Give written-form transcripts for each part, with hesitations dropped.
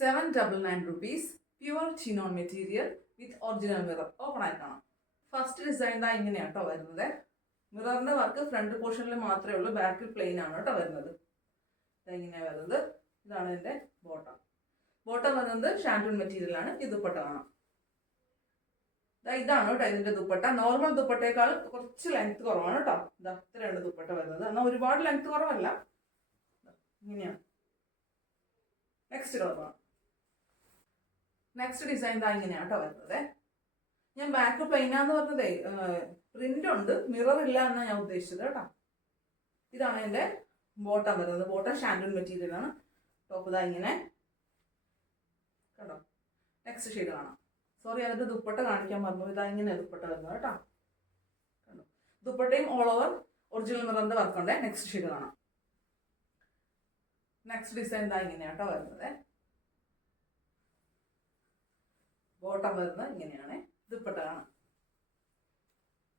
799 rupees pure chinon material with original mirror. Open ആയി കാണാം. First design ദാ ഇങ്ങനെയാണ് കേട്ടോ വരുന്നത്. മിററിന്റെ വർക്ക് ഫ്രണ്ട് പോർഷനിൽ മാത്രമേ ഉള്ളൂ, ബാക്കിൽ പ്ലെയിൻ ആണ് കേട്ടോ വരുന്നത്. ഇങ്ങനെയാണ് വരുന്നത്. ഇതാണ് ഇതിന്റെ ബോട്ടം. ബോട്ടം വരുന്നത് ഷാൻറ്റൂൺ മെറ്റീരിയൽ ആണ്. ഈ ദുപ്പട്ട കാണാം. ഇതാണ് കേട്ടോ ഇതിന്റെ ദുപ്പട്ട. നോർമൽ ദുപ്പട്ടയേക്കാൾ കുറച്ച് ലെങ്ത് കുറവാണ് കേട്ടോ. ഇതാ ഇത്രയാണ് ദുപ്പട്ട വരുന്നത്. എന്നാൽ ഒരുപാട് ലെങ്ത് കുറവല്ല. ഇങ്ങനെയാണ്. നെക്സ്റ്റ് കളറാണ്. നെക്സ്റ്റ് ഡിസൈൻ ദാ ഇങ്ങനെയാണ് കേട്ടോ വരുന്നത്. ഞാൻ ബാക്ക് പ്ലെയിനാന്ന് പറഞ്ഞതേ പ്രിന്റ് ഉണ്ട്, മിറർ ഇല്ല എന്നാണ് ഞാൻ ഉദ്ദേശിച്ചത് കേട്ടോ. ഇതാണ് എൻ്റെ ബോട്ടം വരുന്നത്. ബോട്ടം ഷാൻറ്റൂൺ മെറ്റീരിയൽ ആണ്. ടോപ്പ് ദാ ഇങ്ങനെ കണ്ടോ. നെക്സ്റ്റ് ഷെയ്ഡ് കാണാം. സോറി, അതിന്റെ ദുപ്പട്ട കാണിക്കാൻ പറഞ്ഞു. ഇതാ ഇങ്ങനെ ദുപ്പട്ട വരുന്നത് കേട്ടോ. കണ്ടോ, ദുപ്പട്ടയും ഓൾ ഓവർ ഒറിജിനൽ മിററിന്റെ വർക്കുണ്ട്. നെക്സ്റ്റ് ഷെയ്ഡ് കാണാം. നെക്സ്റ്റ് ഡിസൈൻ ദാ ഇങ്ങനെയാണ് കേട്ടോ വരുന്നത്. ബോട്ടം വരുന്നത് ഇങ്ങനെയാണ്. ദുപ്പട്ട കാണാം.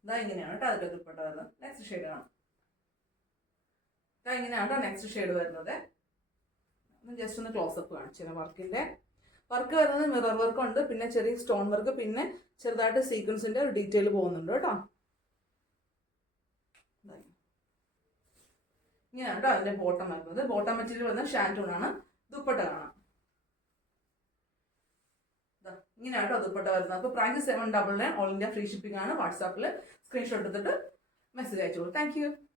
ഇതാ ഇങ്ങനെയാണ് കേട്ടോ അതിന്റെ ദുപ്പട്ട വരുന്നത്. നെക്സ്റ്റ് ഷെയ്ഡ് കാണാം. ഇതാ ഇങ്ങനെയാണ് കേട്ടോ നെക്സ്റ്റ് ഷെയ്ഡ് വരുന്നത്. ജസ്റ്റ് ഒന്ന് ക്ലോസപ്പ് കാണിച്ചു തരാം. വർക്ക് വരുന്നത് മിറർ വർക്ക് ഉണ്ട്, പിന്നെ ചെറിയ സ്റ്റോൺ വർക്ക്, പിന്നെ ചെറുതായിട്ട് സീക്വൻസിന്റെ ഒരു ഡീറ്റെയിൽ പോകുന്നുണ്ട് കേട്ടോ. ഇങ്ങനെയാണ് കേട്ടോ അതിന്റെ ബോട്ടം വരുന്നത്. ബോട്ടം മെറ്റീരിയൽ വരുന്നത് ഷാൻറ്റൂൺ ആണ്. ദുപ്പട്ട കാണാം. ഇങ്ങനെയാണ് കേട്ടോ ദുപ്പട്ട വരുന്നത്. അപ്പോൾ price 799. All India free shipping ആണ്. വാട്സാപ്പിൽ സ്ക്രീൻഷോട്ട് എടുത്തിട്ട് മെസ്സേജ് അയച്ചോളൂ. Thank U.